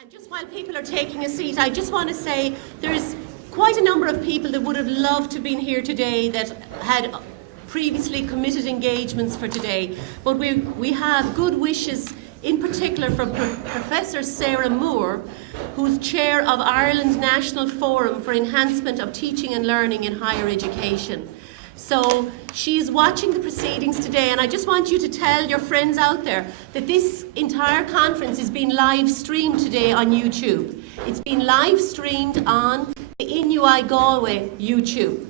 And just while people are taking a seat, I just want to say there's quite a number of people that would have loved to have been here today that had previously committed engagements for today. But we have good wishes, in particular for Professor Sarah Moore, who's chair of Ireland's National Forum for Enhancement of Teaching and Learning in Higher Education. So she's watching the proceedings today, and I just want you to tell your friends out there that this entire conference is being live streamed today on YouTube. It's been live streamed on the INUI Galway YouTube.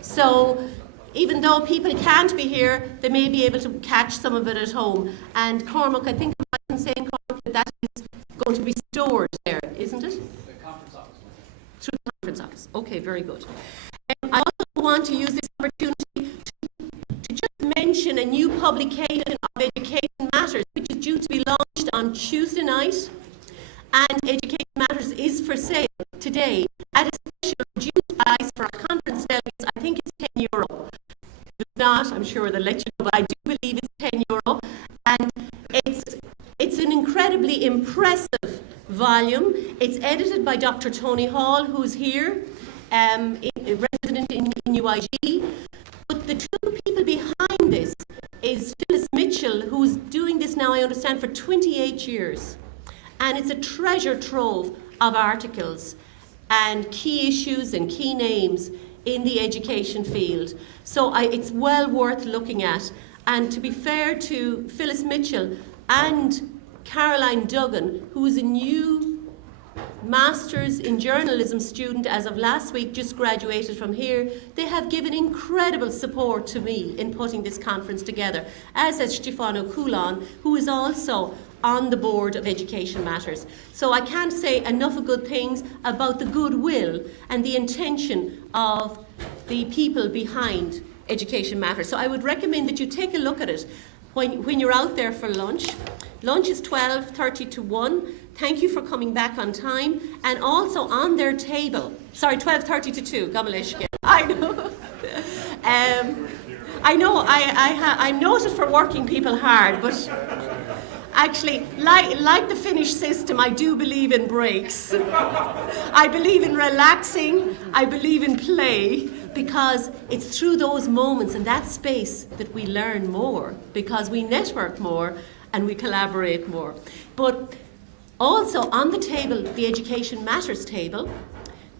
So even though people can't be here, they may be able to catch some of it at home. And Cormac, I think I'm saying, Cormac, that is going to be stored there, isn't it? The conference office. Through the conference office. Okay, very good. I also want to use this opportunity to just mention a new publication of Education Matters, which is due to be launched on Tuesday night. And Education Matters is for sale today at a special reduced price for our conference delegates. I think it's €10. If not, I'm sure they'll let you know, but I do believe it's €10. And it's an incredibly impressive volume. It's edited by Dr. Tony Hall, who's here, resident in UIG. But the two people behind this is Phyllis Mitchell, who's doing this now, I understand, for 28 years. And it's a treasure trove of articles and key issues and key names in the education field. So it's well worth looking at. And to be fair to Phyllis Mitchell and Caroline Duggan, who is a new Masters in Journalism student as of last week, just graduated from here, they have given incredible support to me in putting this conference together, as has Stefano Coulon, who is also on the board of Education Matters. So I can't say enough of good things about the goodwill and the intention of the people behind Education Matters. So I would recommend that you take a look at it when you're out there for lunch. Lunch is 12:30 to 1. Thank you for coming back on time. And also on their table, sorry, 12:30 to 2, Gamalishkin. I know. I know, I'm noted for working people hard, but actually, like the Finnish system, I do believe in breaks. I believe in relaxing, I believe in play, because it's through those moments and that space that we learn more, because we network more and we collaborate more. But also on the table, the Education Matters table,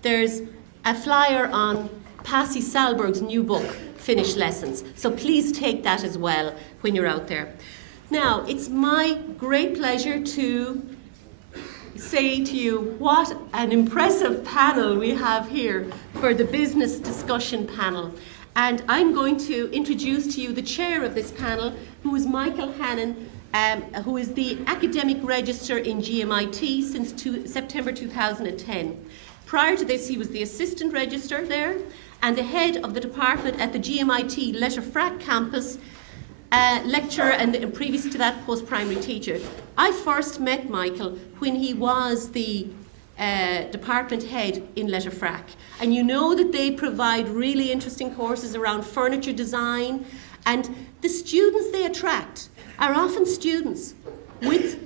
there's a flyer on Pasi Salberg's new book, Finnish Lessons. So please take that as well when you're out there. Now, it's my great pleasure to say to you what an impressive panel we have here for the business discussion panel. And I'm going to introduce to you the chair of this panel, who is Michael Hannon, who is the academic registrar in GMIT since September 2010. Prior to this, he was the assistant registrar there and the head of the department at the GMIT Letterfrack campus, lecturer, and previous to that, post-primary teacher. I first met Michael when he was the department head in Letterfrack. And you know that they provide really interesting courses around furniture design, and the students they attract are often students with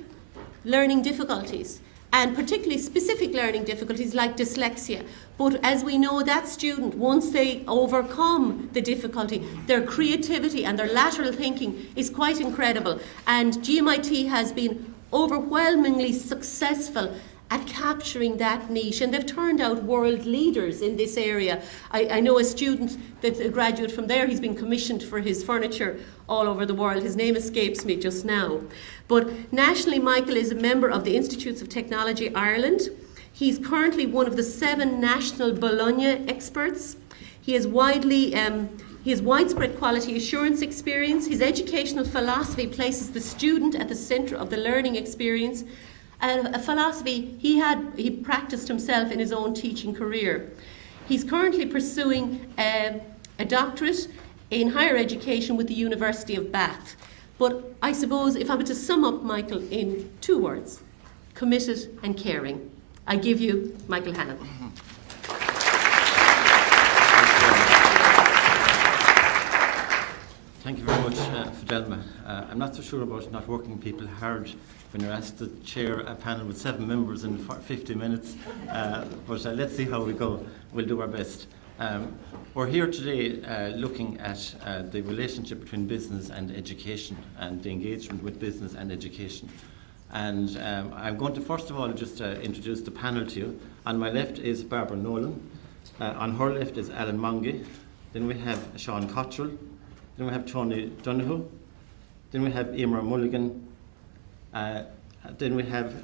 learning difficulties, and particularly specific learning difficulties like dyslexia. But as we know, that student, once they overcome the difficulty, their creativity and their lateral thinking is quite incredible. And GMIT has been overwhelmingly successful at capturing that niche, and they've turned out world leaders in this area. I know a student that's a graduate from there, he's been commissioned for his furniture all over the world. His name escapes me just now. But nationally, Michael is a member of the Institutes of Technology Ireland. He's currently one of the 7 national Bologna experts. He has widespread quality assurance experience. His educational philosophy places the student at the centre of the learning experience, and a philosophy he practiced himself in his own teaching career. He's currently pursuing a doctorate in higher education with the University of Bath. But I suppose if I were to sum up Michael in 2 words, committed and caring. I give you Michael Hannon. Thank you very much, Fidelma. I'm not so sure about not working people hard when you're asked to chair a panel with 7 members in 50 minutes. But let's see how we go. We'll do our best. We're here today looking at the relationship between business and education and the engagement with business and education. And I'm going to first of all just introduce the panel to you. On my left is Barbara Nolan. On her left is Alan Monge. Then we have Sean Cottrell. Then we have Tony Donoghue. Then we have Emer Mulligan. Then we have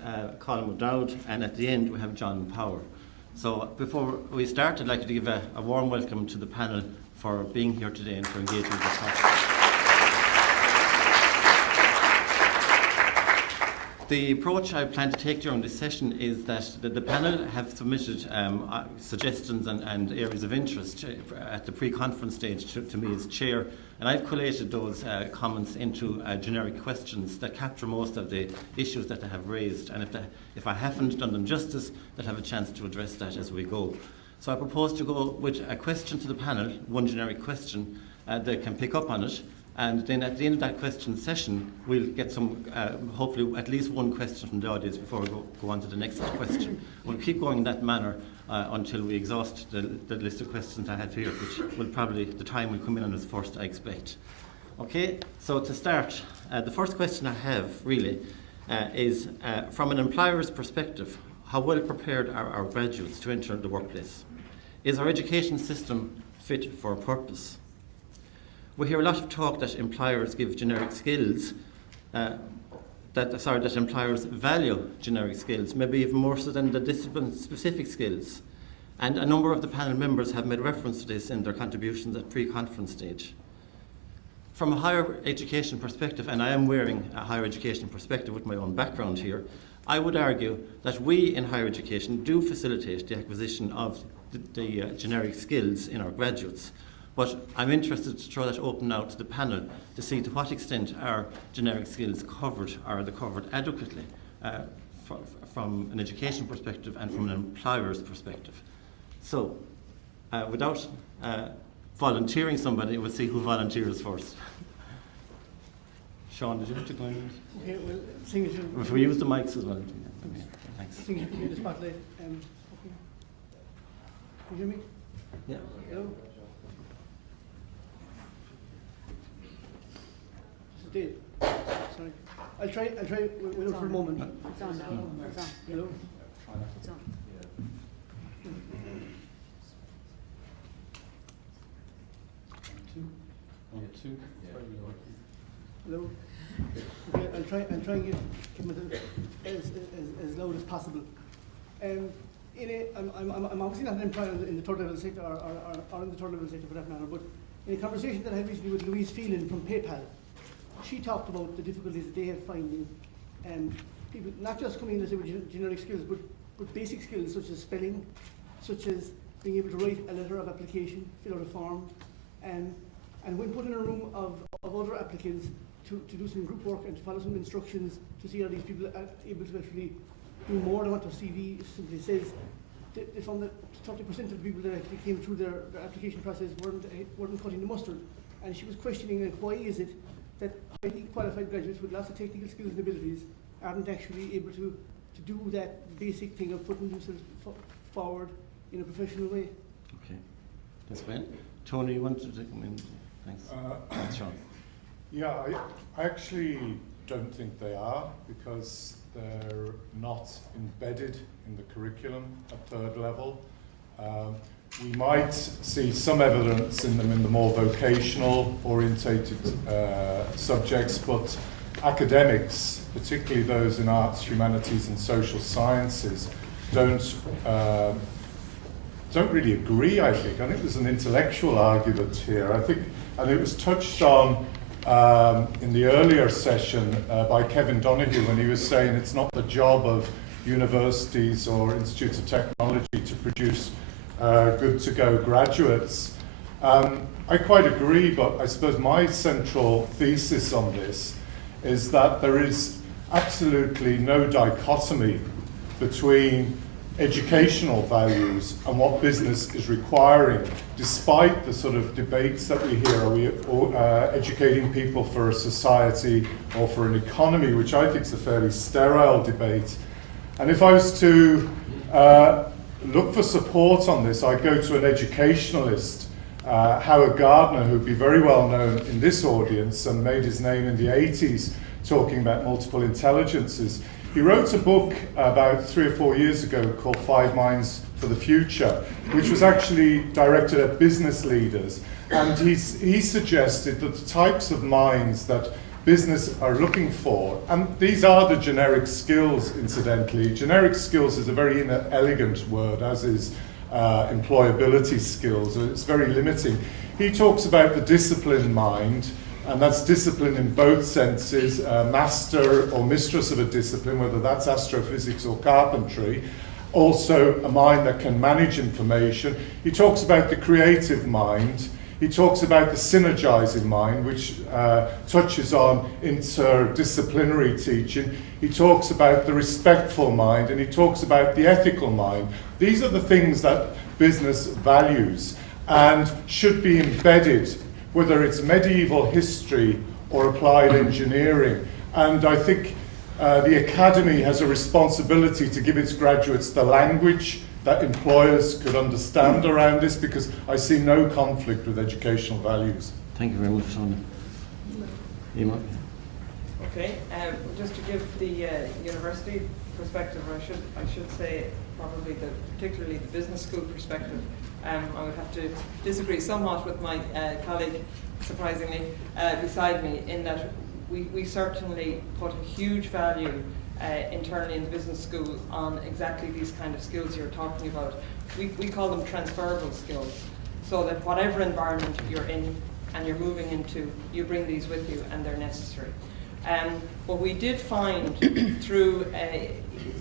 Colin McDowd. And at the end we have John Power. So before we start, I'd like to give a warm welcome to the panel for being here today and for engaging with the topic. The approach I plan to take during this session is that the panel have submitted suggestions and areas of interest at the pre-conference stage to me as chair, and I've collated those comments into generic questions that capture most of the issues that they have raised, and if I haven't done them justice, they'll have a chance to address that as we go. So I propose to go with a question to the panel, one generic question, they can pick up on it. And then at the end of that question session, we'll get some, hopefully at least one question from the audience before we go on to the next question. We'll keep going in that manner until we exhaust the list of questions I have here, which will probably, the time will come in on us first, I expect. Okay, so to start, the first question I have really is, from an employer's perspective, how well prepared are our graduates to enter the workplace? Is our education system fit for a purpose? We hear a lot of talk that employers give generic skills, that employers value generic skills, maybe even more so than the discipline-specific skills. And a number of the panel members have made reference to this in their contributions at pre-conference stage. From a higher education perspective, and I am wearing a higher education perspective with my own background here, I would argue that we in higher education do facilitate the acquisition of the generic skills in our graduates. But I'm interested to throw that open now to the panel to see to what extent are generic skills covered, are they covered adequately from an education perspective and from an employer's perspective. So, without volunteering somebody, we'll see who volunteers first. Sean, did you want to go in? Okay, well, seeing as you... If we use the mics as well. Okay, thanks. Seeing as you put me in the spotlight, okay. Can you hear me? Yeah. Hello? Dave, sorry. I'll try wait for a moment. It's on now. It's on. Hello? It's on. Two. Hello? Okay, I'll try and get as loud as possible. I'm obviously not an employer in the third level sector or in the third level sector for that matter, but in a conversation that I had recently with Louise Phelan from PayPal, she talked about the difficulties that they have finding people not just coming in as with generic skills, but basic skills such as spelling, such as being able to write a letter of application, fill out a form, and when put in a room of other applicants to do some group work and to follow some instructions to see are these people able to actually do more than what their CV simply says, they found that 30% of the people that actually came through their application process weren't cutting the mustard. And she was questioning why is it that highly qualified graduates with lots of technical skills and abilities aren't actually able to do that basic thing of putting themselves forward in a professional way. Okay, that's fine. Tony, you wanted to come in? Thanks. Thanks, Sean. Yeah, I actually don't think they are, because they're not embedded in the curriculum at third level. We might see some evidence in them in the more vocational orientated subjects, but academics, particularly those in arts, humanities and social sciences, don't really agree, I think. I think there's an intellectual argument here. I think, and it was touched on in the earlier session by Kevin Donoghue when he was saying it's not the job of universities or institutes of technology to produce good-to-go graduates. I quite agree, but I suppose my central thesis on this is that there is absolutely no dichotomy between educational values and what business is requiring, despite the sort of debates that we hear. Are we educating people for a society or for an economy, which I think is a fairly sterile debate. And if I was to look for support on this, I'd go to an educationalist, Howard Gardner, who'd be very well known in this audience and made his name in the 80s talking about multiple intelligences. He wrote a book about 3 or 4 years ago called 5 Minds for the Future, which was actually directed at business leaders. And he suggested that the types of minds that business are looking for, and these are the generic skills, incidentally. Generic skills is a very inelegant word, as is employability skills. It's very limiting. He talks about the disciplined mind, and that's discipline in both senses, master or mistress of a discipline, whether that's astrophysics or carpentry. Also a mind that can manage information. He talks about the creative mind. He talks about the synergizing mind, which touches on interdisciplinary teaching. He talks about the respectful mind, and he talks about the ethical mind. These are the things that business values and should be embedded, whether it's medieval history or applied engineering. And I think the Academy has a responsibility to give its graduates the language that employers could understand around this, because I see no conflict with educational values. Thank you very much, Sean. Emma? Okay, just to give the university perspective, or I should say probably particularly the business school perspective, I would have to disagree somewhat with my colleague, surprisingly, beside me, in that we certainly put a huge value internally in the business school on exactly these kind of skills you're talking about. We call them transferable skills, so that whatever environment you're in and you're moving into, you bring these with you and they're necessary. What we did find through,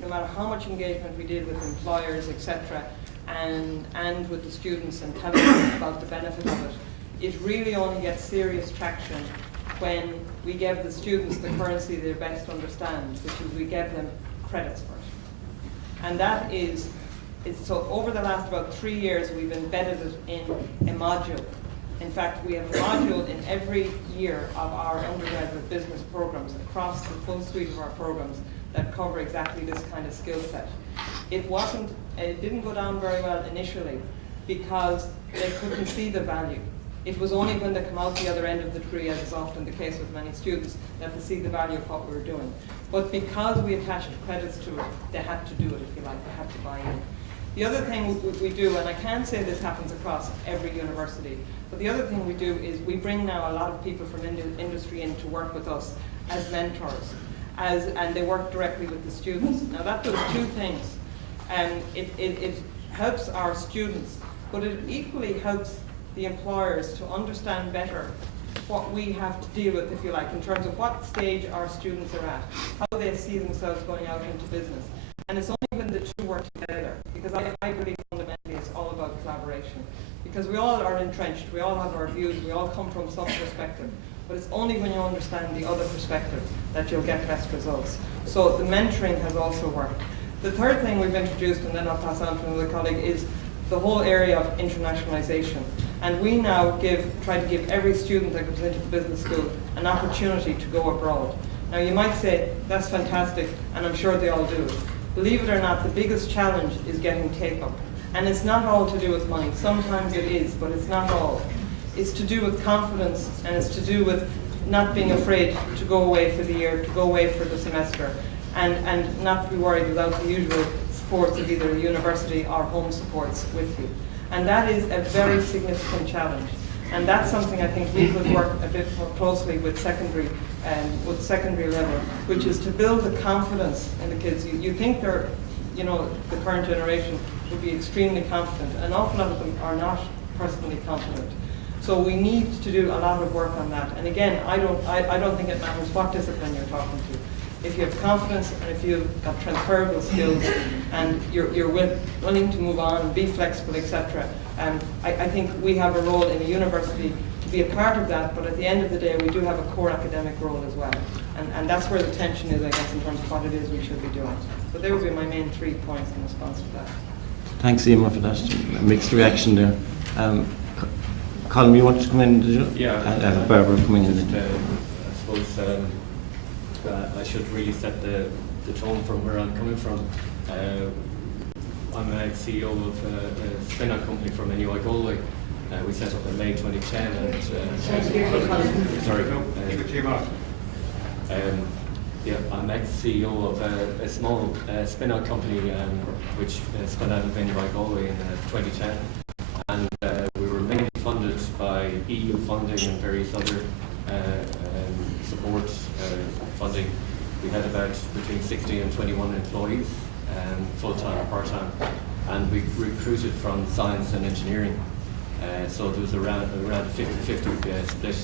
no matter how much engagement we did with employers, etc., and with the students and telling them about the benefit of it, it really only gets serious traction when we give the students the currency they best understand, which is we give them credits for it. And that is so over the last about 3 years, we've embedded it in a module. In fact, we have a module in every year of our undergraduate business programs across the full suite of our programs that cover exactly this kind of skill set. It didn't go down very well initially because they couldn't see the value. It was only when they come out the other end of the degree, as is often the case with many students, that they see the value of what we were doing. But because we attached credits to it, they had to do it, if you like, they had to buy in. The other thing we do, and I can't say this happens across every university, but the other thing we do is we bring now a lot of people from industry in to work with us as mentors, and they work directly with the students. Now that does two things. It helps our students, but it equally helps the employers to understand better what we have to deal with, if you like, in terms of what stage our students are at, how they see themselves going out into business. And it's only when the two work together, because I believe fundamentally it's all about collaboration. Because we all are entrenched, we all have our views, we all come from some perspective, but it's only when you understand the other perspective that you'll get best results. So the mentoring has also worked. The third thing we've introduced, and then I'll pass on to another colleague, is the whole area of internationalization. And we now try to give every student that comes into the business school an opportunity to go abroad. Now you might say, that's fantastic, and I'm sure they all do it. Believe it or not, the biggest challenge is getting take-up. And it's not all to do with money. Sometimes it is, but it's not all. It's to do with confidence, and it's to do with not being afraid to go away for the year, to go away for the semester, and not be worried without the usual supports of either a university or home supports with you. And that is a very significant challenge. And that's something I think we could work a bit more closely with secondary level, which is to build the confidence in the kids. You think they're, the current generation would be extremely confident. An awful lot of them are not personally confident. So we need to do a lot of work on that. And again, I don't think it matters what discipline you're talking to. If you have confidence and if you've got transferable skills and you're willing to move on and be flexible, etc., I think we have a role in a university to be a part of that, but at the end of the day, we do have a core academic role as well. And that's where the tension is, I guess, in terms of what it is we should be doing. So there would be my main 3 points in response to that. Thanks, Eamon, for that mixed reaction there. Colin, you wanted to come in, did you? Yeah. Barbara coming in. I suppose I should really set the tone from where I'm coming from. I'm a CEO of a spin-out company from NUI Galway. We set up in May 2010. I'm ex-CEO of a small spin-out company which spun out of NUI Galway in 2010. And we were mainly funded by EU funding and various other support funding. We had about between 60 and 21 employees, full-time or part-time, and we recruited from science and engineering. So there was around 50-50 split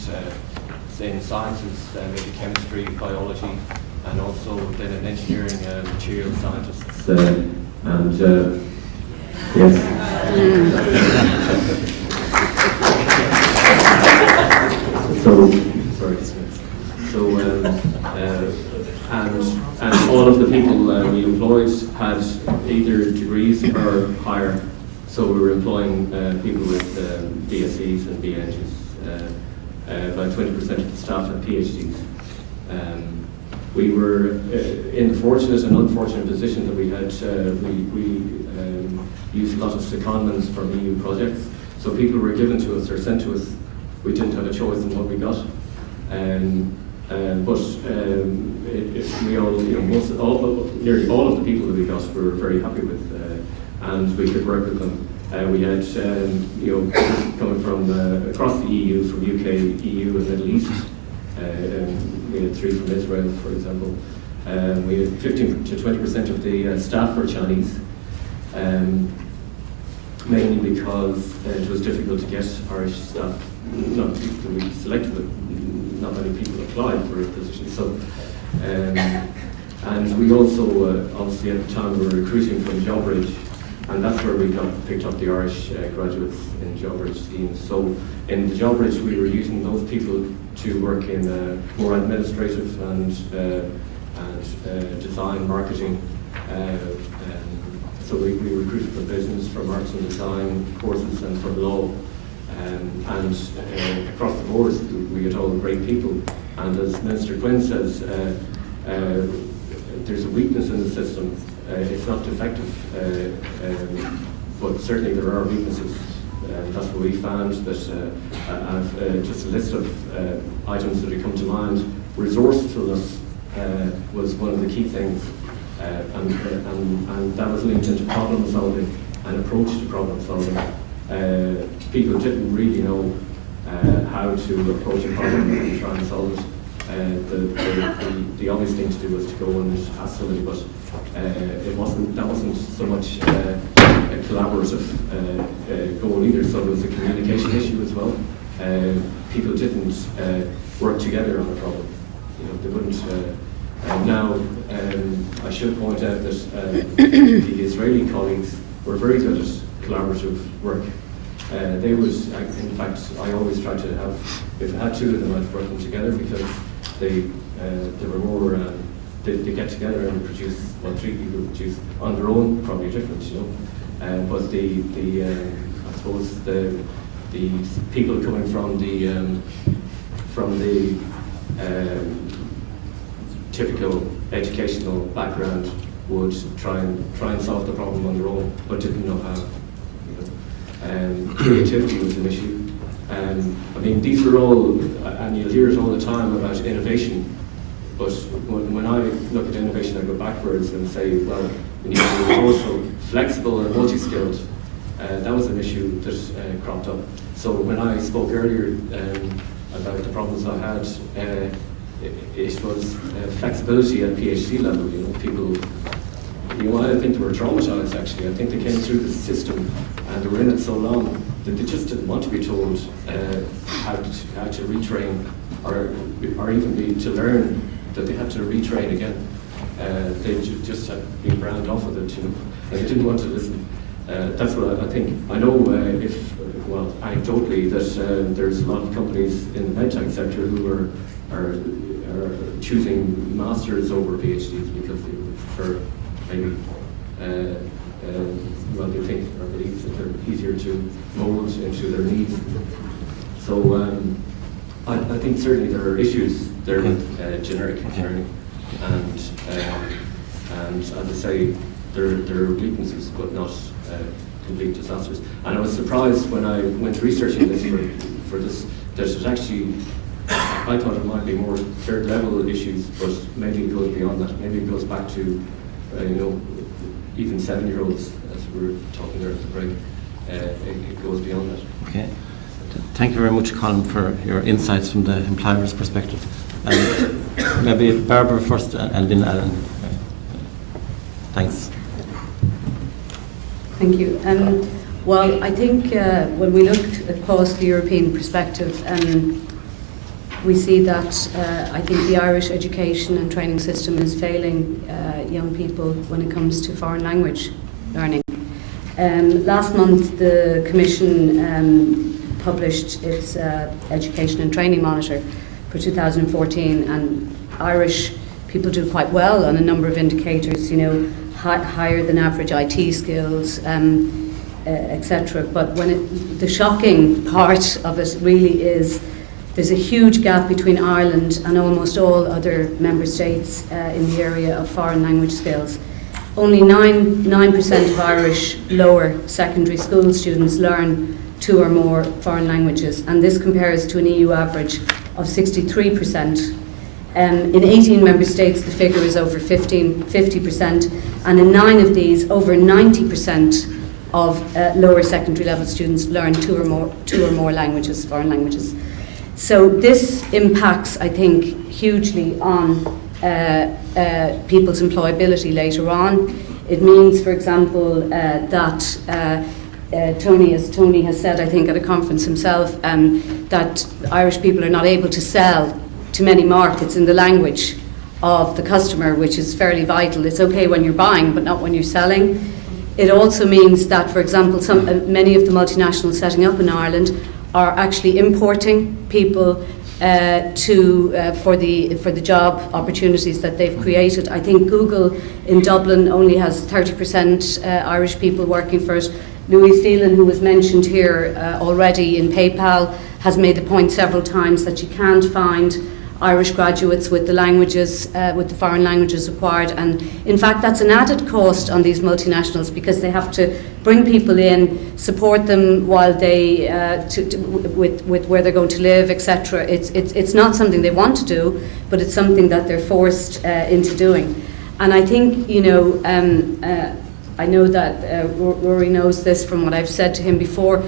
in sciences, maybe chemistry, biology, and also then in engineering, material scientists. Yes. And all of the people we employed had either degrees or higher. So we were employing people with BScs and BHs. About 20% of the staff had PhDs. We were in the fortunate and unfortunate position that we had we used a lot of secondments from EU projects. So people were given to us or sent to us. We didn't have a choice in what we got. We all, nearly all of the people that we got we were very happy with, and we could work with them. We had people coming from across the EU, from UK, EU, and Middle East. We had 3 from Israel, for example. We had 15 to 20% of the staff were Chinese, mainly because it was difficult to get Irish staff. Not people we selected, but not many people applied for a position. So, and we also, obviously at the time, we were recruiting from JobBridge, and that's where we picked up the Irish graduates in JobBridge schemes. So in the JobBridge, we were using those people to work in more administrative and design, marketing. So we recruited from business, from arts and design courses, and from law. And across the board, we get all great people. And as Minister Quinn says, there's a weakness in the system. It's not defective, but certainly there are weaknesses. That's what we found. That I've just a list of items that have come to mind. Resourcefulness was one of the key things, and that was linked into problem solving and approach to problem solving. People didn't really know how to approach a problem and try and solve it. The obvious thing to do was to go and ask somebody, but that wasn't so much a collaborative goal either. So there was a communication issue as well. People didn't work together on a problem. They wouldn't. Now, I should point out that the Israeli colleagues were very good at collaborative work. They would, in fact, I always try to have, if I had 2 of them, I'd work them together because they were more, they get together and produce, well, 3 people produce on their own, probably different, but I suppose the people coming from the typical educational background would try and solve the problem on their own, but didn't know how. Creativity was an issue. I mean, these were all, and you'll hear it all the time about innovation, but when I look at innovation, I go backwards and say, well, we need to be resourceful, flexible, and multi-skilled. That was an issue that cropped up. So when I spoke earlier about the problems I had, it was flexibility at PhD level. People, I don't think they were traumatized actually. I think they came through the system and they were in it so long that they just didn't want to be told how to retrain or even to learn that they had to retrain again. They just had been browned off with it, and they didn't want to listen. That's what I think. I know well, anecdotally, that there's a lot of companies in the medtech sector who are choosing masters over PhDs because they prefer maybe, well, they think or believe that they're easier to mould into their needs. So I think certainly there are issues there with generic learning, and as I say, there are weaknesses, but not complete disasters. And I was surprised when I went researching this for this, that it actually, I thought it might be more third level issues, but maybe it goes beyond that. Maybe it goes back to, even 7-year-olds, as we were talking there at the break. It goes beyond that. Okay. Thank you very much, Colin, for your insights from the employer's perspective. Maybe Barbara first and then Alan. Thanks. Thank you. Well, I think when we looked across the European perspective, we see that I think the Irish education and training system is failing young people when it comes to foreign language learning. Last month, the Commission published its Education and Training Monitor for 2014, and Irish people do quite well on a number of indicators, higher than average IT skills, etc. But the shocking part of it really is there's a huge gap between Ireland and almost all other member states in the area of foreign language skills. Only 9% of Irish lower secondary school students learn 2 or more foreign languages, and this compares to an EU average of 63%. In 18 member states, the figure is over 50%, and in 9 of these, over 90% of lower secondary level students learn 2 or more languages, foreign languages. So this impacts, I think, hugely on people's employability later on. It means, for example, that Tony, as Tony has said, I think, at a conference himself, that Irish people are not able to sell to many markets in the language of the customer, which is fairly vital. It's okay when you're buying, but not when you're selling. It also means that, for example, many of the multinationals setting up in Ireland are actually importing people for the job opportunities that they've created. I think Google in Dublin only has 30% Irish people working for it. Louise Phelan, who was mentioned here already in PayPal, has made the point several times that you can't find Irish graduates with the languages, with the foreign languages required, and in fact that's an added cost on these multinationals because they have to bring people in, support them while they with where they're going to live, etc. It's not something they want to do, but it's something that they're forced into doing. And I think I know that Rory knows this from what I've said to him before.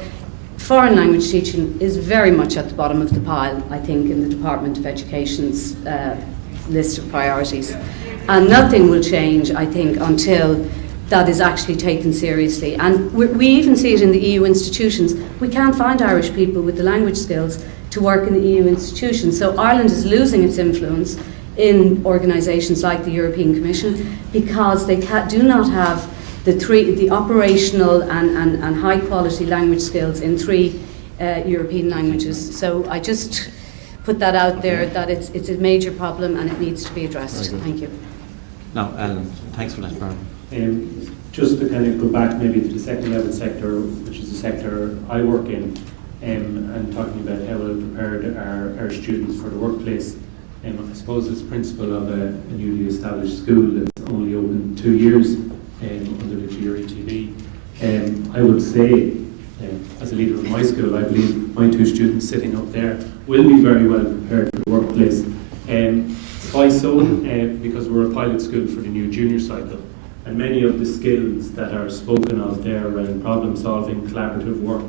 Foreign language teaching is very much at the bottom of the pile, I think, in the Department of Education's list of priorities. And nothing will change, I think, until that is actually taken seriously. And we even see it in the EU institutions. We can't find Irish people with the language skills to work in the EU institutions. So Ireland is losing its influence in organisations like the European Commission because they do not have the operational and high quality language skills in 3 European languages. So I just put that out there that it's a major problem and it needs to be addressed. Thank you. No, Alan, thanks for that, Barbara. Just to kind of go back maybe to the second level sector, which is the sector I work in, and talking about how well prepared our students for the workplace. I suppose as principal of a newly established school that's only open 2 years under the GRETB, I would say, as a leader of my school, I believe my 2 students sitting up there will be very well prepared for the workplace. Why so? Because we're a pilot school for the new junior cycle, and many of the skills that are spoken of there around problem solving, collaborative work,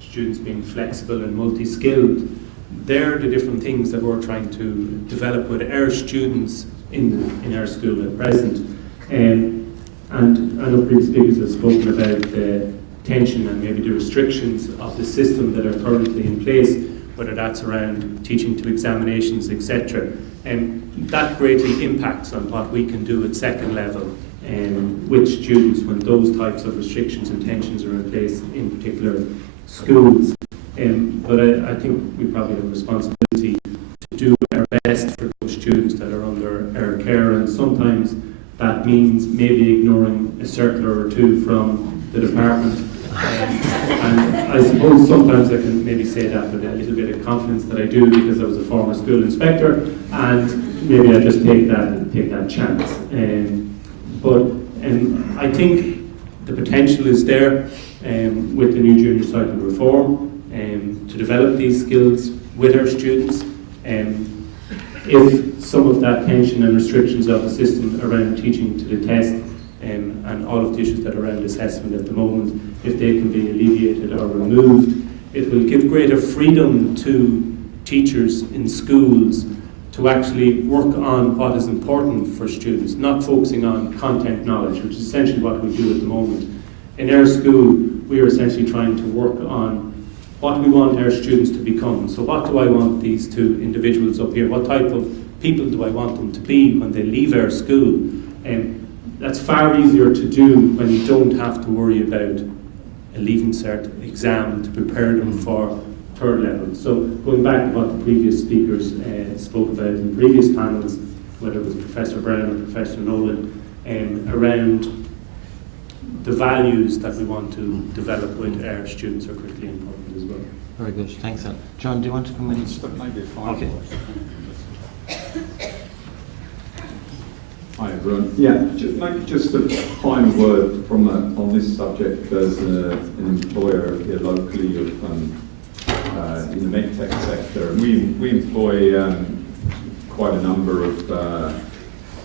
students being flexible and multi-skilled, they're the different things that we're trying to develop with our students in our school at present. And I know previous speakers have spoken about the tension and maybe the restrictions of the system that are currently in place, whether that's around teaching to examinations, etc. And that greatly impacts on what we can do at second level with students when those types of restrictions and tensions are in place in particular schools. But I think we probably have a responsibility to do our best for those students that are under our care, and sometimes that means maybe ignoring a circular or two from the department. And I suppose sometimes I can maybe say that with a little bit of confidence that I do, because I was a former school inspector, and maybe I just take that chance. But I think the potential is there with the new junior cycle reform to develop these skills with our students. If some of that tension and restrictions of the system around teaching to the test and all of the issues that are around assessment at the moment, if they can be alleviated or removed, it will give greater freedom to teachers in schools to actually work on what is important for students, not focusing on content knowledge, which is essentially what we do at the moment. In our school, we are essentially trying to work on what we want our students to become. So what do I want these two individuals up here? What type of people do I want them to be when they leave our school? That's far easier to do when you don't have to worry about a Leaving Cert exam to prepare them for third level. So going back to what the previous speakers spoke about in previous panels, whether it was Professor Brown or Professor Nolan, around the values that we want to develop with our students are critically important as well. Very good, thanks, Al. John, do you want to come in? Maybe a final Okay. Hi everyone. Yeah, maybe just a final word from on this subject as an employer here locally of in the medtech sector. We employ quite a number of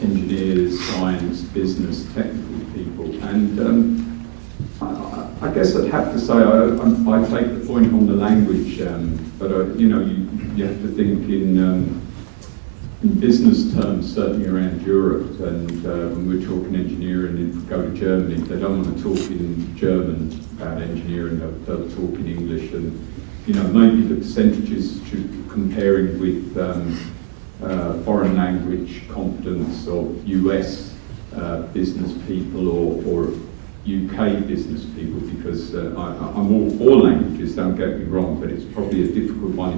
engineers, science, business, technical people, and I guess I'd have to say I take the point on the language, but you know you have to think in business terms, certainly around Europe, and when we're talking engineering, if we go to Germany, they don't want to talk in German about engineering, they'll talk in English, and you know, maybe the percentages should comparing with foreign language competence of US business people or UK business people, because I'm all for languages, don't get me wrong, but it's probably a difficult one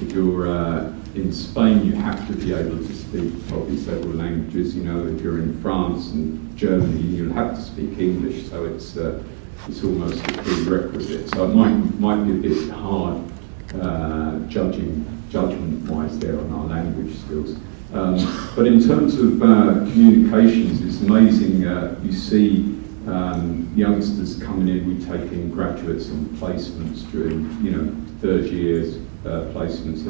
if you're in Spain, you have to be able to speak probably several languages. You know, if you're in France and Germany, you'll have to speak English. So it's almost a prerequisite. So it might be a bit hard judgment-wise there on our language skills. But in terms of communications, it's amazing. You see youngsters coming in. We take in graduates on placements during third years placements,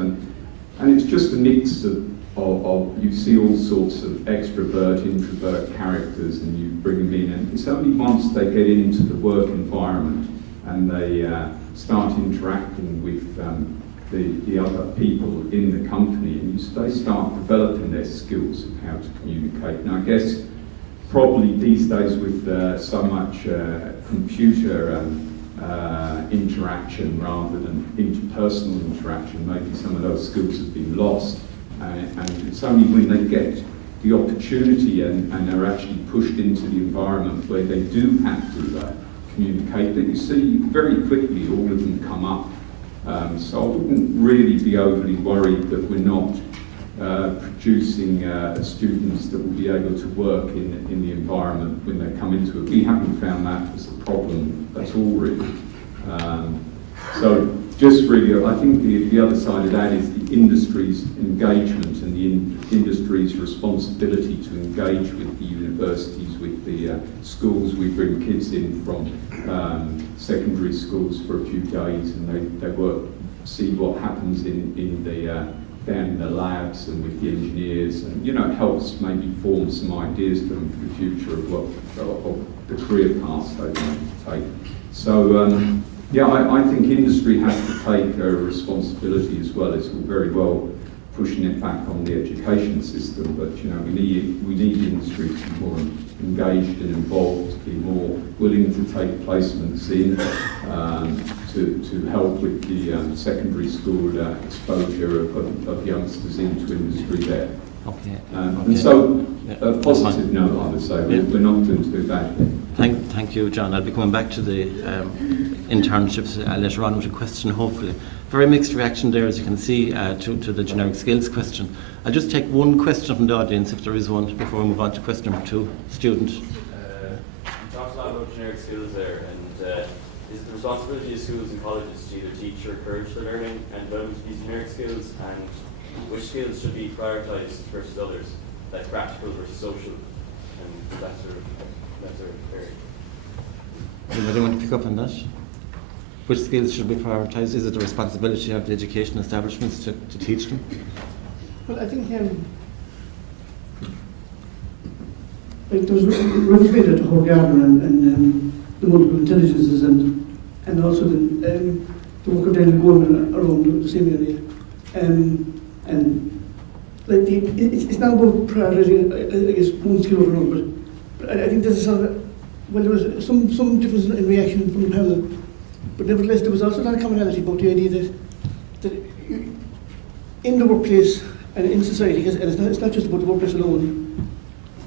and it's just a mix of you see all sorts of extrovert, introvert characters, and you bring them in, and it's only once they get into the work environment and they start interacting with the other people in the company, and they start developing their skills of how to communicate. And I guess probably these days with so much computer interaction rather than interpersonal interaction, maybe some of those skills have been lost, and it's only when they get the opportunity and are actually pushed into the environment where they do have to communicate that you see very quickly all of them come up. So I wouldn't really be overly worried that we're not producing students that will be able to work in the environment when they come into it. We haven't found that as a problem at all, really. So just really, I think the other side of that is the industry's engagement and the industry's responsibility to engage with the universities, with the schools. We bring kids in from secondary schools for a few days, and they work, see what happens down in the labs and with the engineers, and it helps maybe form some ideas for them for the future of the career paths they want to take. So yeah, I think industry has to take a responsibility as well. It's very well pushing it back on the education system, but we need industry to be more engaged and involved, to be more willing to take placements in, to help with the secondary school exposure of youngsters into industry there. Okay. And so, Yeah. a positive note, I would say, we're not doing too badly. Thank you, John. I'll be coming back to the internships later on with a question, hopefully. Very mixed reaction there, as you can see, to the generic skills question. I'll just take one question from the audience, if there is one, before we move on to question number 2. Student. You talked a lot about generic skills there, and is it the responsibility of schools and colleges to either teach or encourage the learning and development of these generic skills, and which skills should be prioritised versus others, like practical versus social, and that sort of area? Anybody want to pick up on that? Which skills should be prioritised? Is it the responsibility of the education establishments to teach them? Well, I think like there was referred to whole Gardner and the multiple intelligences and also the work of Daniel Goleman around the same area. And like it's not about prioritizing, I guess, one skill over another, but I think there's a sort of, well, there was some difference in reaction from the panel, but nevertheless there was also a lot of commonality about the idea that in the workplace and in society, and it's not just about the workplace alone,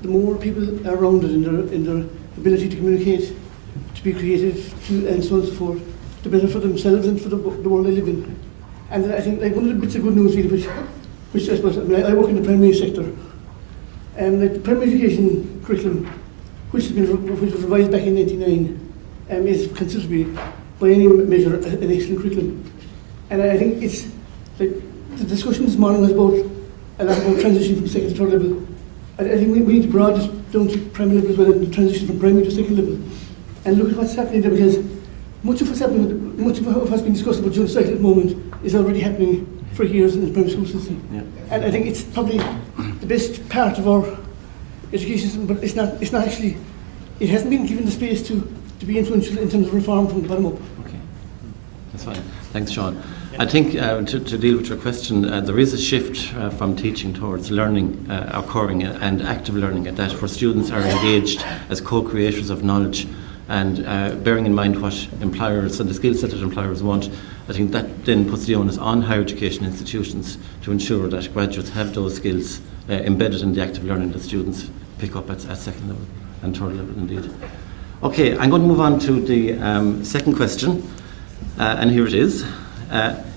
the more people are rounded in their ability to communicate, to be creative, and so on and so forth, the better for themselves and for the world they live in. And I think like one of the bits of good news really, which I suppose, I work in the primary sector, and like the primary education curriculum, which was revised back in 1999, is considerably, by any measure, an excellent curriculum. And I think it's like the discussion this morning was about a lot about transition from second to third level. I think we need to broaden this down to primary level as well, and the transition from primary to second level, and look at what's happening there, because much of what's being discussed about dual cycle at the moment is already happening for years in the primary school system. Yeah. And I think it's probably the best part of our education system, but it's not actually, it hasn't been given the space to be influential in terms of reform from the bottom up. Okay, that's fine. Thanks, Sean. I think to deal with your question, there is a shift from teaching towards learning occurring and active learning, and that where students are engaged as co-creators of knowledge, and bearing in mind what employers and the skill set that employers want. I think that then puts the onus on higher education institutions to ensure that graduates have those skills embedded in the active learning that students pick up at second level and third level indeed. Okay, I'm going to move on to the second question, and here it is.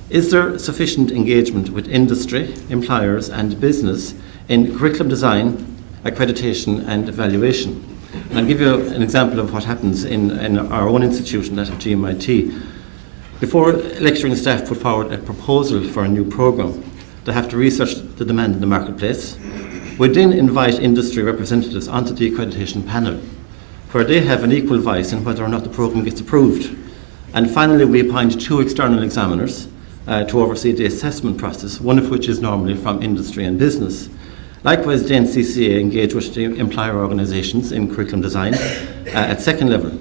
Is there sufficient engagement with industry, employers and business in curriculum design, accreditation and evaluation? And I'll give you an example of what happens in our own institution, that of GMIT. Before lecturing staff put forward a proposal for a new programme, they have to research the demand in the marketplace. We then invite industry representatives onto the accreditation panel, where they have an equal voice in whether or not the programme gets approved. And finally, we appoint 2 external examiners to oversee the assessment process, one of which is normally from industry and business. Likewise, the NCCA engage with the employer organisations in curriculum design at second level.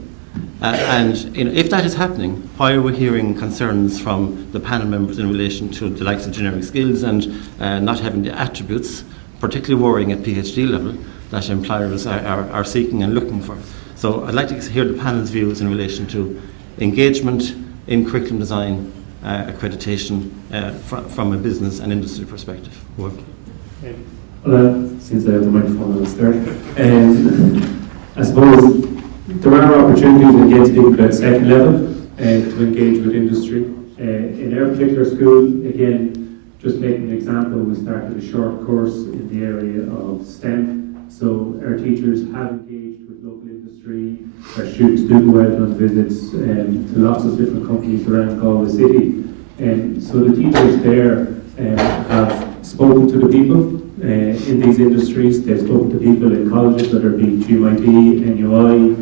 And if that is happening, why are we hearing concerns from the panel members in relation to the likes of generic skills and not having the attributes, particularly worrying at PhD level, that employers are seeking and looking for? So I'd like to hear the panel's views in relation to engagement in curriculum design, accreditation from a business and industry perspective. Well, since I have the microphone, I'll start. I suppose there are opportunities again to people at second level to engage with industry. In our particular school, again, just making an example, we started a short course in the area of STEM. So our teachers have engaged with local industry. Our students do go out on visits to lots of different companies around Galway City. So the teachers there have spoken to the people in these industries. They've spoken to people in colleges, whether it be GMIT, NUI,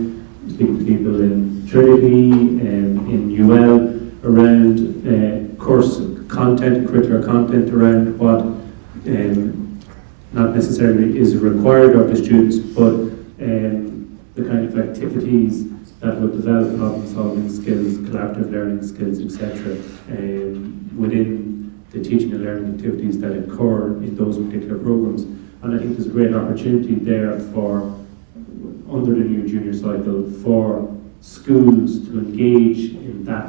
speaking to people in Trinity, in UL, around course content, curricular content, around what not necessarily is required of the students, but the kind of activities that will develop problem-solving skills, collaborative learning skills, etc., within the teaching and learning activities that occur in those particular programs. And I think there's a great opportunity there for, under the new junior cycle, for schools to engage in that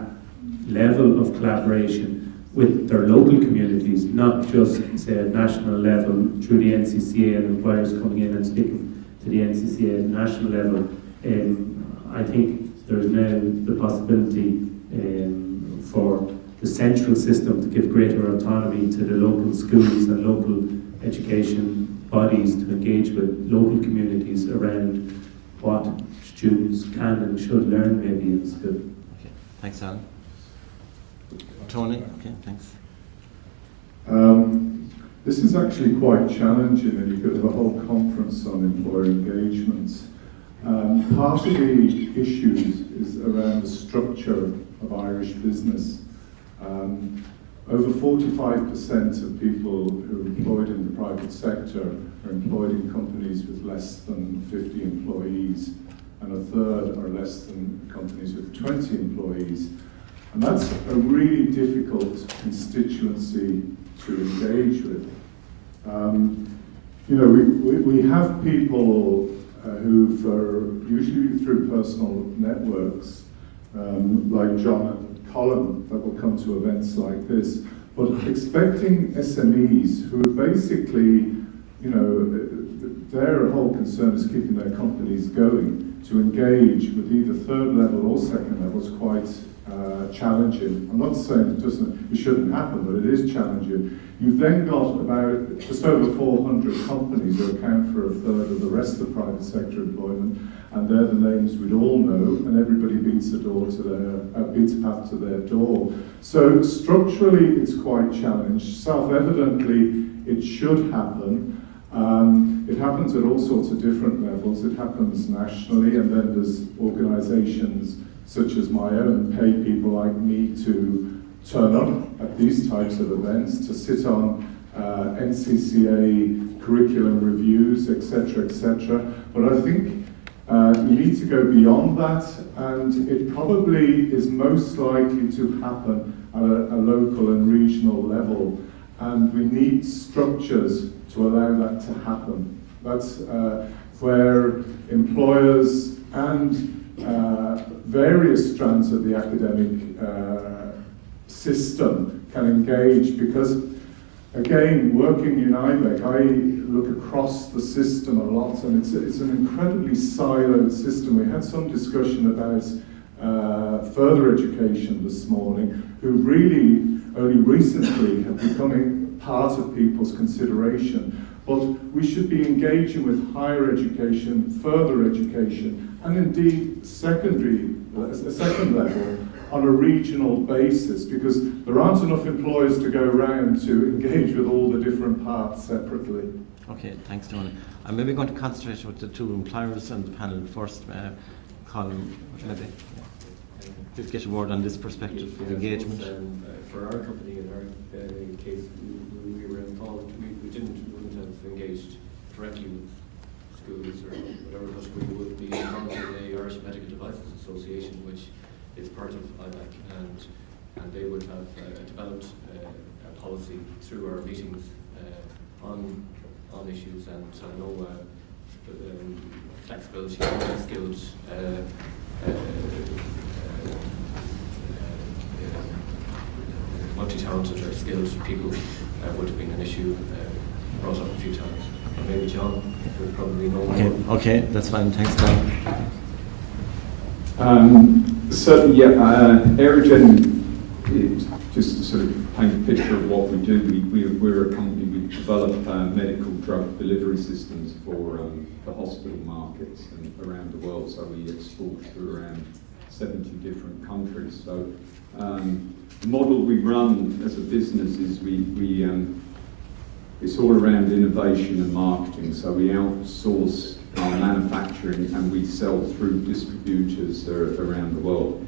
level of collaboration with their local communities, not just, say, at national level through the NCCA and employers coming in and speaking to the NCCA at national level. I think there is now the possibility for the central system to give greater autonomy to the local schools and local education bodies to engage with local communities around what students can and should learn maybe in school. Okay, thanks, Alan. Tony, okay, thanks. This is actually quite challenging, and you could have a whole conference on employer engagement. Part of the issues is around the structure of Irish business. Over 45% of people who are employed in the private sector are employed in companies with less than 50 employees, and a third are less than companies with 20 employees. And that's a really difficult constituency to engage with. You know, we have people who, usually through personal networks, like John and Colin, that will come to events like this, but expecting SMEs who are basically, you know, their whole concern is keeping their companies going, to engage with either third level or second level is quite challenging. I'm not saying it shouldn't happen, but it is challenging. You've then got about just over 400 companies who account for a third of the rest of private sector employment, and they're the names we'd all know, and everybody beats a path to their door. So structurally, it's quite challenged. Self-evidently, it should happen. It happens at all sorts of different levels. It happens nationally, and then there's organisations such as my own pay people like me to turn up at these types of events, to sit on NCCA curriculum reviews, etc., etc. But I think you need to go beyond that, and it probably is most likely to happen at a local and regional level, and we need structures to allow that to happen. That's where employers and various strands of the academic system can engage, because again, working in IBEC, I look across the system a lot, and it's an incredibly siloed system. We had some discussion about further education this morning, who really only recently have become part of people's consideration. But we should be engaging with higher education, further education, and indeed a second level on a regional basis, because there aren't enough employers to go around to engage with all the different parts separately. Okay, thanks, Tony. I'm maybe going to concentrate with the two employers and the panel first. Colin, maybe just get a word on this perspective of engagement. For our company, in our case, we were involved. We wouldn't have engaged directly with schools or whatever, but we would be involved in the Irish Medical Devices Association, which is part of IBEC, and they would have developed a policy through our meetings on issues, and I know flexibility, skilled, multi-talented or skilled people would have been an issue brought up a few times. Maybe John would probably know more. Okay, that's fine. Thanks, Colin. Certainly, yeah. Aerogen, just to sort of paint a picture of what we do, we're a company, we develop medical drug delivery systems for the hospital markets and around the world. So we export to around 70 different countries. So the model we run as a business is it's all around innovation and marketing. So we outsource our manufacturing and we sell through distributors around the world.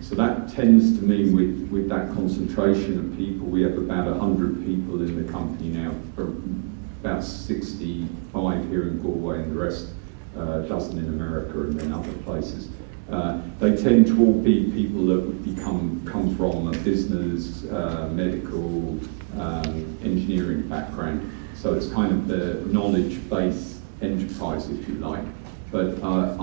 So that tends to mean with that concentration of people, we have about 100 people in the company now, about 65 here in Galway and the rest, a dozen in America and then other places. They tend to all be people that would come from a business, medical, engineering background. So it's kind of the knowledge-based enterprise, if you like. But our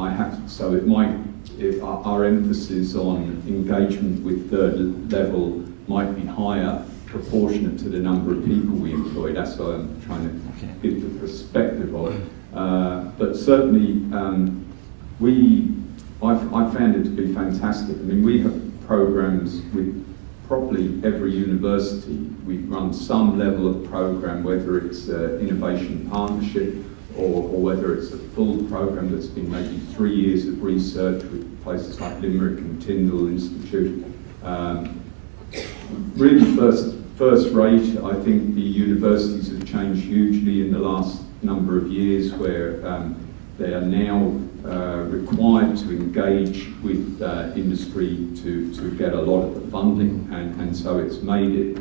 emphasis on engagement with third level might be higher, proportionate to the number of people we employ. That's what I'm trying to give the perspective of. But certainly, I found it to be fantastic. I mean, we have programs with probably every university. We run some level of program, whether it's innovation partnership or whether it's a full program that's been maybe 3 years of research with places like Limerick and Tyndall Institute. Really first rate. I think the universities have changed hugely in the last number of years, where they are now required to engage with industry to get a lot of the funding, and so it's made it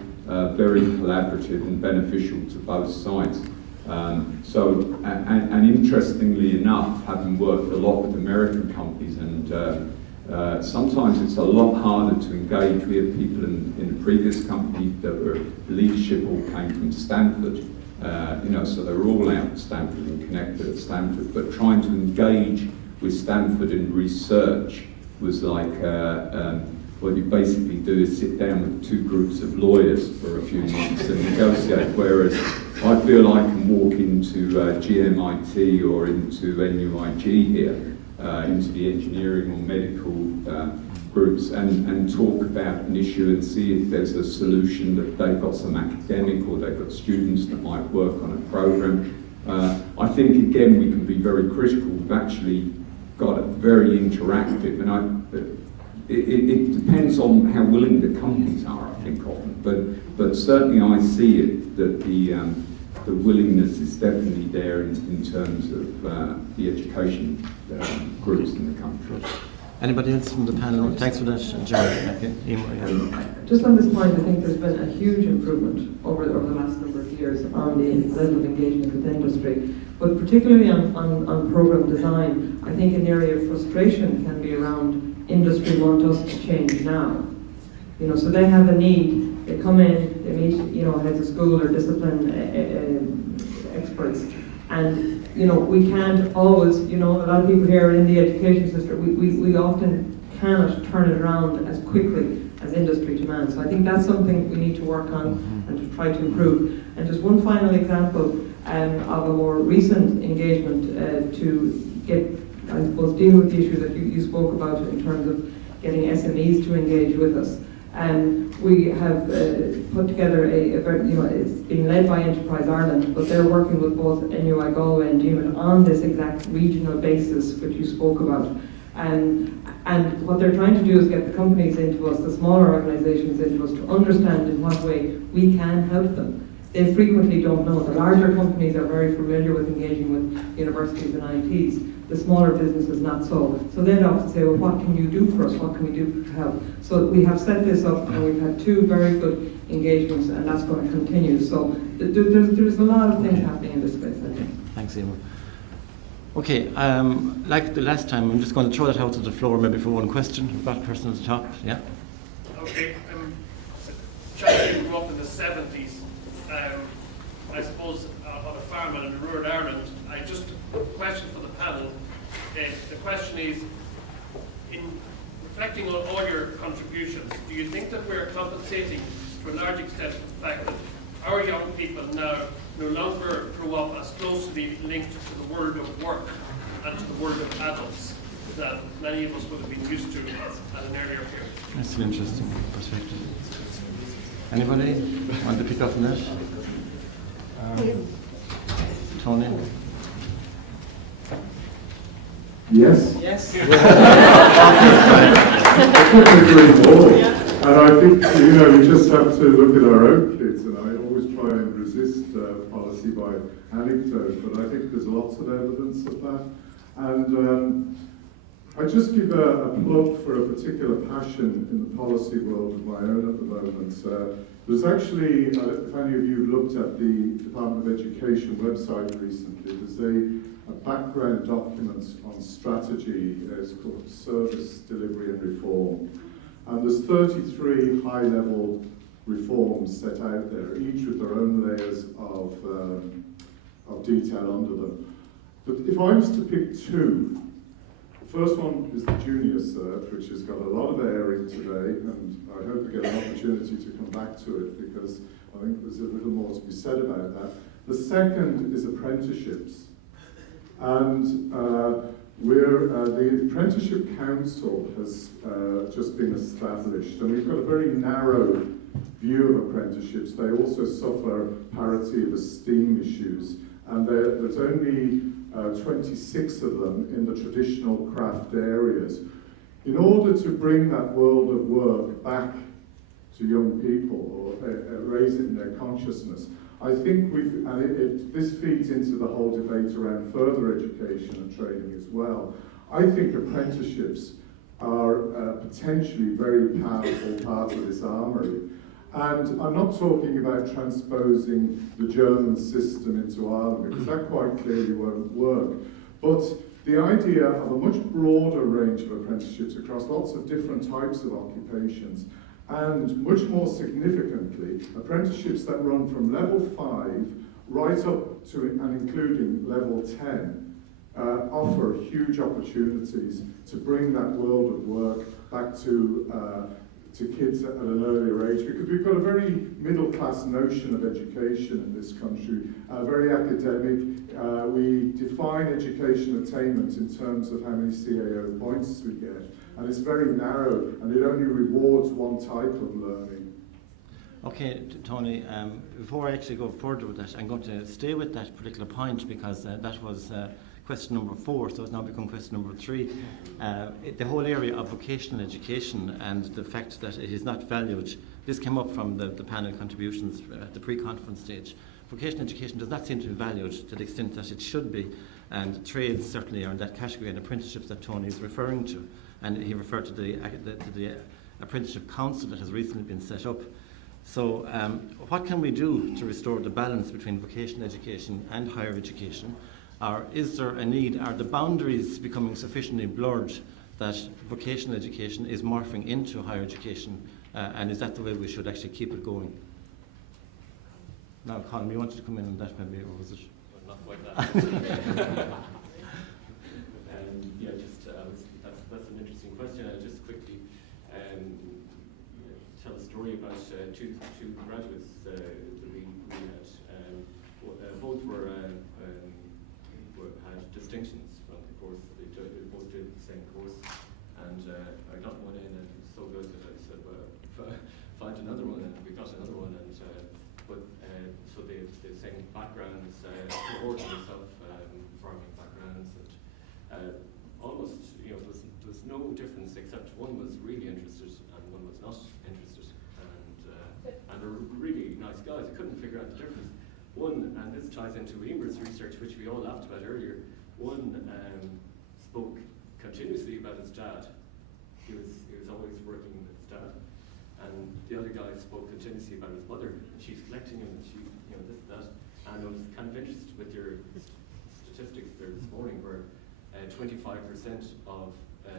very collaborative and beneficial to both sides. And interestingly enough, having worked a lot with American companies, and sometimes it's a lot harder to engage. We have people in the previous company that were leadership all came from Stanford, so they were all out at Stanford and connected at Stanford, but trying to engage with Stanford in research was like, what you basically do is sit down with two groups of lawyers for a few months and negotiate, whereas I feel I can walk into GMIT or into NUIG here, into the engineering or medical groups and talk about an issue and see if there's a solution, that they've got some academic or they've got students that might work on a program. I think, again, we can be very critical. We've actually got it very interactive, and it depends on how willing the companies are, I think, often. But certainly I see it, that the willingness is definitely there in terms of the education groups in the country. Anybody else from the panel? Thanks for that, Jerry. Just on this point, I think there's been a huge improvement over the last number of years on the level of engagement with industry, but particularly on program design. I think an area of frustration can be around industry want us to change now. So they have a need. They come in, they meet, heads of school or discipline experts, and we can't always, a lot of people here in the education system, we often cannot turn it around as quickly as industry demands. So I think that's something we need to work on and to try to improve. And just one final example of a more recent engagement to get, I suppose, deal with the issue that you spoke about in terms of getting SMEs to engage with us. And we have put together it's being led by Enterprise Ireland, but they're working with both NUI Galway and GMIT on this exact regional basis which you spoke about. And what they're trying to do is get the companies into us, the smaller organisations into us, to understand in what way we can help them. They frequently don't know. The larger companies are very familiar with engaging with universities and ITs. The smaller businesses not so. So they'd often say, well, what can you do for us? What can we do to help? So we have set this up, and we've had 2 very good engagements, and that's going to continue. So there's a lot of things happening in this space, I think. Thanks, Eamon. Okay, like the last time, I'm just going to throw that out to the floor maybe for one question. We've got a person at the top, yeah? Okay, child grew up in the 70s. I suppose on a farm in rural Ireland. I just question for the panel. The question is, in reflecting on all your contributions, do you think that we're compensating to a large extent the fact that our young people now no longer grow up as closely linked to the world of work and to the world of adults that many of us would have been used to at an earlier period? That's an interesting perspective. Anybody want to pick up on that? Tony? Yes. Yes. I couldn't agree more. And I think, we just have to look at our own kids, and I always try and resist policy by anecdote, but I think there's lots of evidence of that. And I just give a plug for a particular passion in the policy world of my own at the moment. There's actually, if any of you looked at the Department of Education website recently, there's a background document on strategy. It's called Service Delivery and Reform. And there's 33 high-level reforms set out there, each with their own layers of detail under them. But if I was to pick 2, first one is the junior cert, which has got a lot of airing today, and I hope we get an opportunity to come back to it because I think there's a little more to be said about that. The second is apprenticeships. And the Apprenticeship Council has just been established, and we've got a very narrow view of apprenticeships. They also suffer parity of esteem issues, and there's only 26 of them in the traditional craft areas. In order to bring that world of work back to young people, or raise it in their consciousness, I think this feeds into the whole debate around further education and training as well. I think apprenticeships are potentially very powerful part of this armoury. And I'm not talking about transposing the German system into Ireland, because that quite clearly won't work. But the idea of a much broader range of apprenticeships across lots of different types of occupations, and much more significantly, apprenticeships that run from level 5 right up to and including level 10 offer huge opportunities to bring that world of work back to kids at an earlier age, because we've got a very middle-class notion of education in this country, very academic. We define education attainment in terms of how many CAO points we get, and it's very narrow, and it only rewards one type of learning. Okay, Tony, before I actually go further with that, I'm going to stay with that particular point, because that was question number 4, so it's now become question number 3. The whole area of vocational education and the fact that it is not valued, this came up from the panel contributions at the pre-conference stage. Vocational education does not seem to be valued to the extent that it should be, and trades certainly are in that category, and apprenticeships that Tony is referring to. And he referred to the Apprenticeship Council that has recently been set up. So what can we do to restore the balance between vocational education and higher education? Or is there a need, are the boundaries becoming sufficiently blurred that vocational education is morphing into higher education? And is that the way we should actually keep it going? Now, Colin, you wanted to come in on that maybe, or was it? Well, not quite that. Yeah, just that's an interesting question. I'll just quickly tell a story about two graduates that we had. Both had distinctions from the course. They both did the same course, and I got one in, and it was so good that I said, "Well, find another one," and we got another one. And so they have the same backgrounds, supporting themselves, farming backgrounds, and almost, there was no difference except one was really interested and one was not interested, and they're really nice guys. I couldn't figure out the difference. One, and this ties into Emer's research, which we all laughed about earlier. One spoke continuously about his dad. He was always working with his dad, and the other guy spoke continuously about his mother. She's collecting him, and she, this, that. And I was kind of interested with your statistics there this morning, where 25% of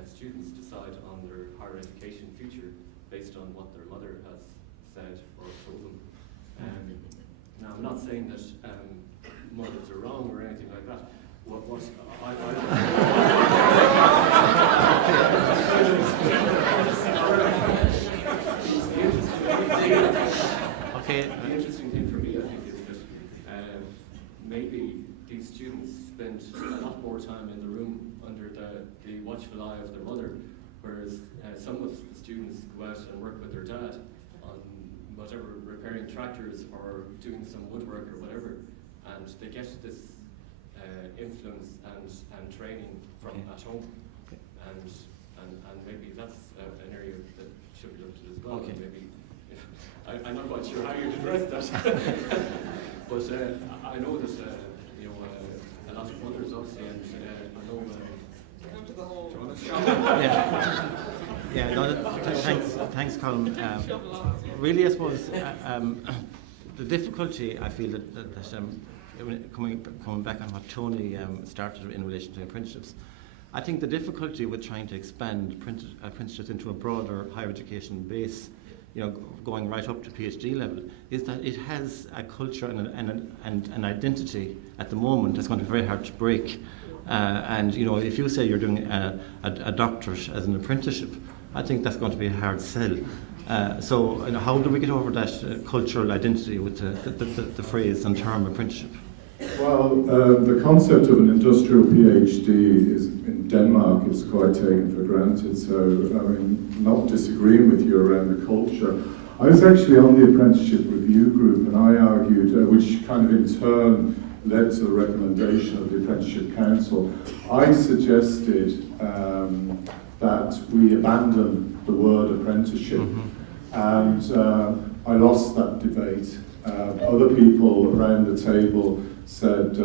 students decide on their higher education future based on what their mother has said or told them. Now, I'm not saying that mothers are wrong or anything like that. The interesting thing for me, I think, is that maybe these students spend a lot more time in the room under the watchful eye of their mother, whereas some of the students go out and work with their dad on whatever, repairing tractors or doing some woodwork or whatever, and they get this influence and training from at home, and maybe that's an area that should be looked at as well. Okay. Maybe I'm not quite sure how you'd address that, but I know that a lot of mothers obviously, and I know. Come to the whole. Thanks, Colin. Really, I suppose the difficulty I feel that coming back on what Tony started in relation to apprenticeships, I think the difficulty with trying to expand apprenticeships into a broader higher education base, going right up to PhD level, is that it has a culture and an identity at the moment that's going to be very hard to break. And you know, if you say you're doing a doctorate as an apprenticeship, I think that's going to be a hard sell. So, you know, how do we get over that cultural identity with the phrase and term apprenticeship? Well, the concept of an industrial PhD is in Denmark. It's quite taken for granted. So, I mean, not disagreeing with you around the culture. I was actually on the apprenticeship review group, and I argued, which kind of in turn led to the recommendation of the Apprenticeship Council. I suggested that we abandon the word apprenticeship, and I lost that debate. Other people around the table said,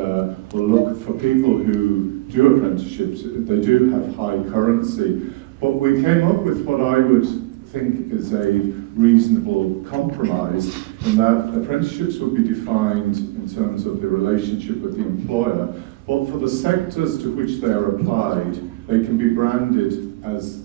well, look, for people who do apprenticeships, they do have high currency. But we came up with what I would think is a reasonable compromise, in that apprenticeships would be defined in terms of the relationship with the employer, but for the sectors to which they are applied, they can be branded as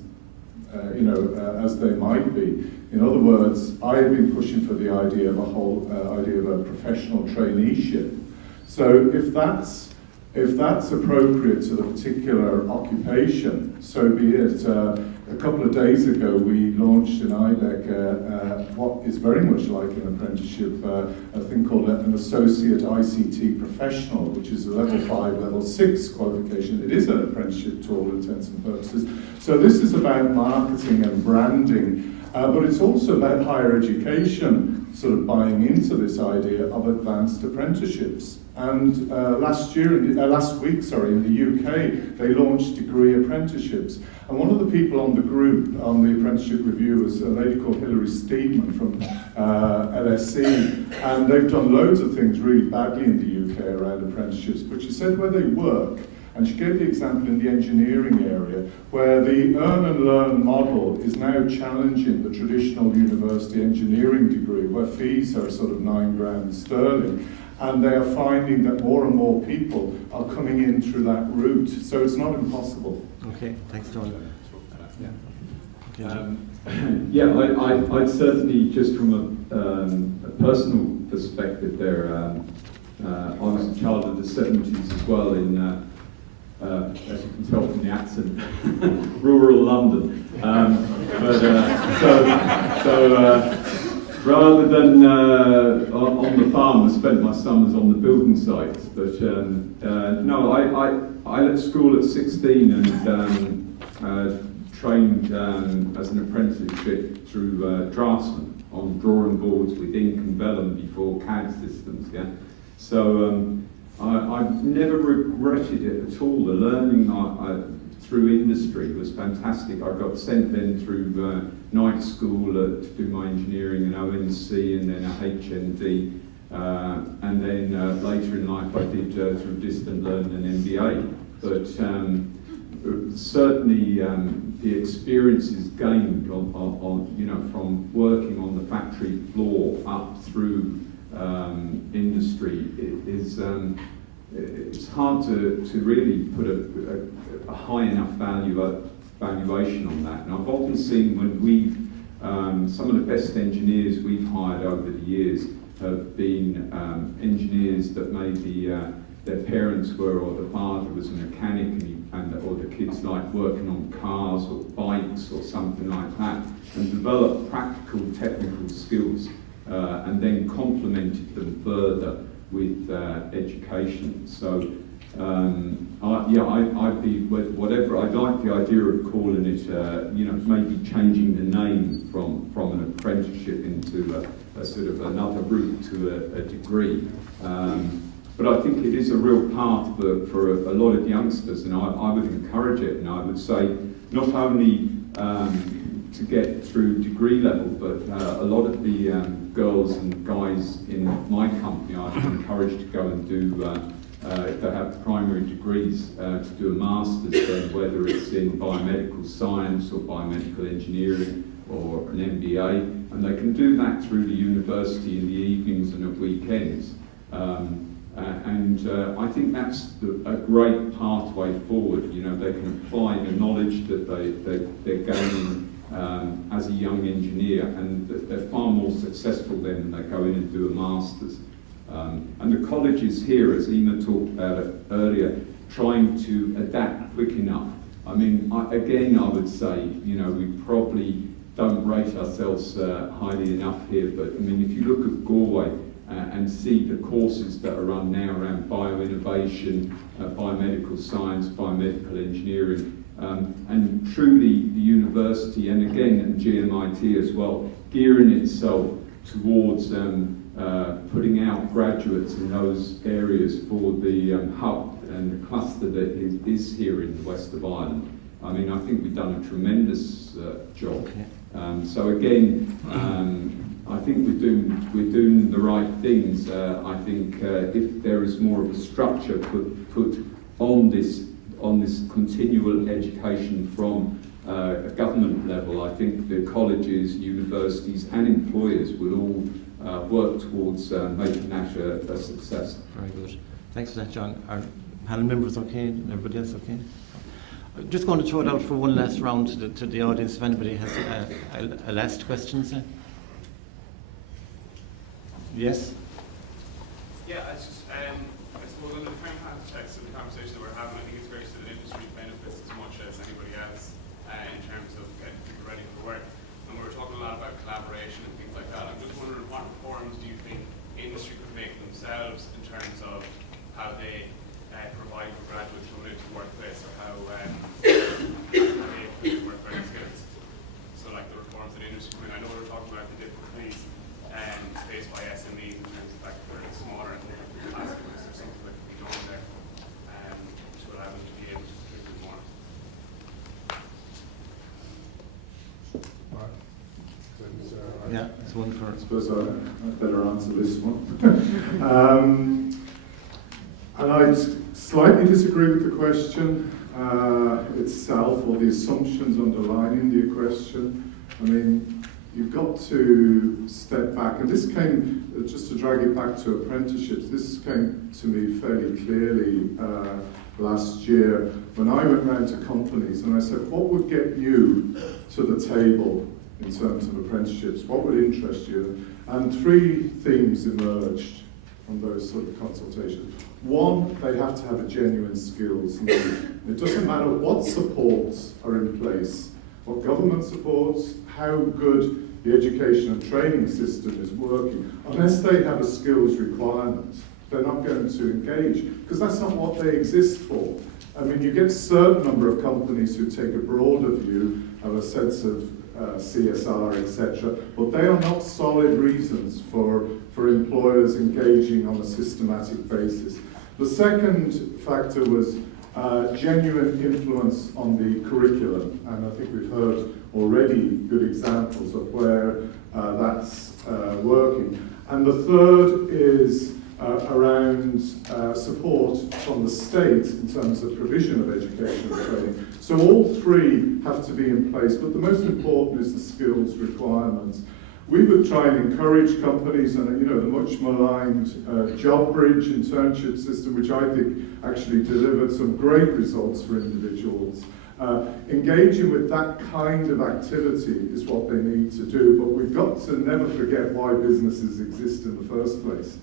as they might be. In other words, I've been pushing for the idea of a professional traineeship. So if that's appropriate to the particular occupation, so be it. A couple of days ago, we launched in IBEC what is very much like an apprenticeship, a thing called an Associate ICT Professional, which is a level 5, level 6 qualification. It is an apprenticeship to all intents and purposes. So this is about marketing and branding, but it's also about higher education sort of buying into this idea of advanced apprenticeships. And last week, in the UK, they launched degree apprenticeships. And one of the people on the group, on the apprenticeship review, was a lady called Hilary Steedman from LSE. And they've done loads of things really badly in the UK around apprenticeships. But she said where they work, and she gave the example in the engineering area, where the earn and learn model is now challenging the traditional university engineering degree, where fees are sort of £9,000 sterling. And they are finding that more and more people are coming in through that route. So it's not impossible. Okay, thanks, Tony. I'd certainly, just from a personal perspective there, I was a child of the 70s as well in, as you can tell from the accent, rural London. Rather than on the farm, I spent my summers on the building sites. But no, I left school at 16 and trained as an apprenticeship through draftsman on drawing boards with ink and vellum before CAD systems. Yeah, so I've never regretted it at all. The learning through industry was fantastic. I got sent then through night school to do my engineering in ONC and then a HND, and then later in life I did through distant learning an MBA. But certainly the experiences gained on from working on the factory floor up through industry is it's hard to really put a high enough valuation on that. And I've often seen when we've, some of the best engineers we've hired over the years have been engineers that maybe their parents were, or the father was a mechanic, or the kids liked working on cars or bikes or something like that, and developed practical technical skills and then complemented them further with education. So I'd be whatever. I'd like the idea of calling it, maybe changing the name from an apprenticeship into a sort of another route to a degree. But I think it is a real path for a lot of youngsters, and I would encourage it. And I would say not only to get through degree level, but a lot of the girls and guys in my company I've encouraged to go and do, if they have primary degrees, to do a master's, then whether it's in biomedical science or biomedical engineering or an MBA, and they can do that through the university in the evenings and at weekends. I think that's a great pathway forward. You know, they can apply the knowledge that they're gaining as a young engineer, and they're far more successful then when they go in and do a master's. And the colleges here, as Ema talked about it earlier, trying to adapt quick enough. I mean, again, I would say, you know, we probably don't rate ourselves highly enough here, but I mean, if you look at Galway and see the courses that are run now around bioinnovation, biomedical science, biomedical engineering, and truly the university, and again at GMIT as well, gearing itself towards putting out graduates in those areas for the hub and the cluster that is here in the west of Ireland. I mean, I think we've done a tremendous job. Okay. So again, I think we're doing the right things. I think if there is more of a structure put on this continual education from a government level, I think the colleges, universities, and employers will all work towards making that a success. Very good. Thanks for that, John. Are panel members okay? Everybody else okay? I'm just going to throw it out for one last round to the audience if anybody has a last question. Sir? Yes? Yeah, I suppose in the current context of the conversation that we're having, I think it's great that industry benefits as much as anybody else in terms of getting people ready for work. And we were talking a lot about collaboration and things like that. I'm just wondering what reforms do you think industry could make themselves in terms of how they provide for graduates coming into the workplace, or how they improve work-learning skills. So like the reforms that industry could. I know we were talking about the difficulties faced by SMEs in terms of the fact that they're smaller and they have to be capacity. Is there something that can be done there to allow them to be able to contribute more? Yeah, it's one for. I suppose I better answer this one. And I'd slightly disagree with the question itself, or the assumptions underlying the question. I mean, you've got to step back, and this came, just to drag it back to apprenticeships, this came to me fairly clearly last year when I went round to companies and I said, what would get you to the table in terms of apprenticeships? What would interest you? And three themes emerged from those sort of consultations. One, they have to have a genuine skills need. It doesn't matter what supports are in place, what government supports, how good the education and training system is working. Unless they have a skills requirement, they're not going to engage, because that's not what they exist for. I mean, you get a certain number of companies who take a broader view, have a sense of CSR, etc., but they are not solid reasons for employers engaging on a systematic basis. The second factor was genuine influence on the curriculum, and I think we've heard already good examples of where that's working. And the third is around support from the state in terms of provision of education and training. So all three have to be in place, but the most important is the skills requirements. We would try and encourage companies, and you know, the much maligned job bridge internship system, which I think actually delivered some great results for individuals. Engaging with that kind of activity is what they need to do, but we've got to never forget why businesses exist in the first place.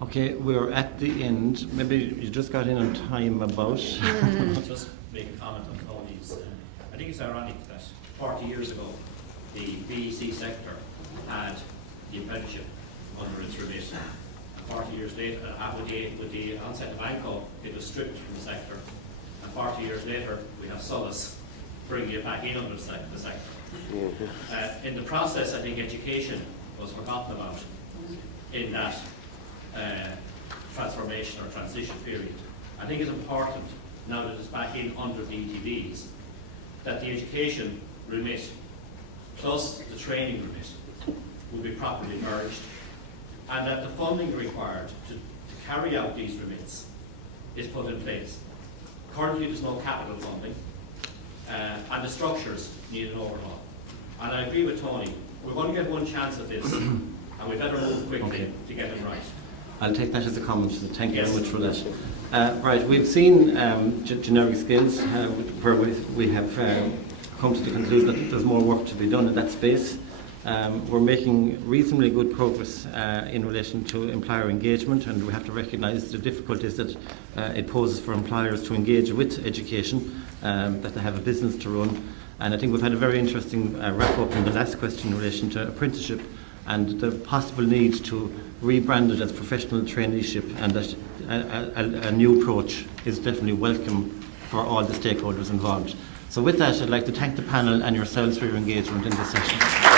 Okay, we're at the end. Maybe you just got in on time about. I'll just make a comment on Tony's. I think it's ironic that 40 years ago, the BEC sector had the apprenticeship under its remit. 40 years later, with the onset of ANCO, it was stripped from the sector. And 40 years later, we have Solace bringing it back in under the sector. In the process, I think education was forgotten about in that transformation or transition period. I think it's important, now that it's back in under the ETVs, that the education remit plus the training remit will be properly merged, and that the funding required to carry out these remits is put in place. Currently there's no capital funding, and the structures need an overhaul. And I agree with Tony, we're going to get one chance at this, and we better move quickly to get it right. I'll take that as a comment. Thank you very much for that. Right, we've seen generic skills where we have come to the conclusion that there's more work to be done in that space. We're making reasonably good progress in relation to employer engagement, and we have to recognise the difficulties that it poses for employers to engage with education, that they have a business to run. And I think we've had a very interesting wrap-up in the last question in relation to apprenticeship and the possible need to rebrand it as professional traineeship, and that a new approach is definitely welcome for all the stakeholders involved. So with that, I'd like to thank the panel and yourselves for your engagement in this session.